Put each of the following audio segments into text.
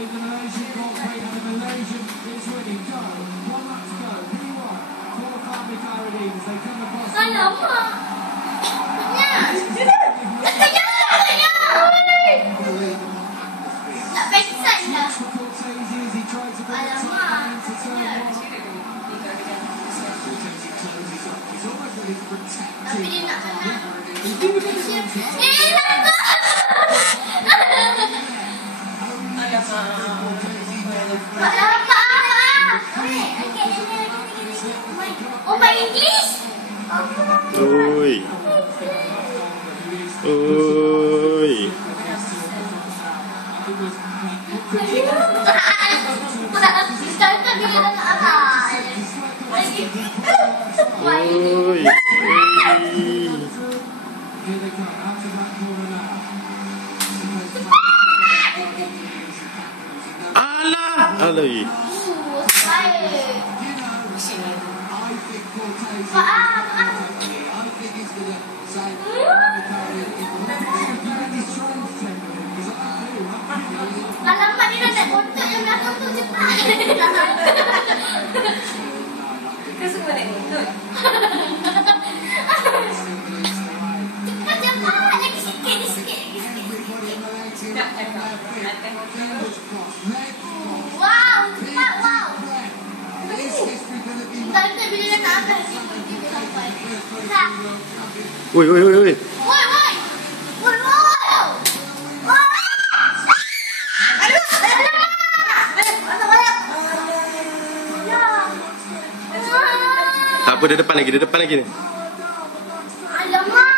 in the Malaysian Grand Prix, and the Malaysian is ready. Go. 1 lap to go. P1. Zulfahmi as they come across. Tapi dia nak kena. Oh, my English. Oi. Oi. Oi. Alah, alah. Alamak, dia nak kotak yang belakang tu cepat. Kau semua naik motor? Cepat, lagi sikit. Wow, cepat, wow. Nanti bila dia nak habis, dia sampai. Oi. Woi. Tak apa, dia depan lagi ni. Alamak.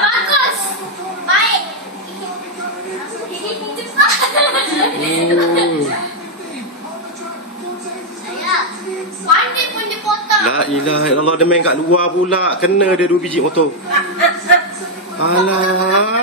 Bagus. Baik. Ini cepat. Saya pandai pun dia potong. La ilaha illallah, dia main kat luar pula. Kena dia 2 biji motor. Alah.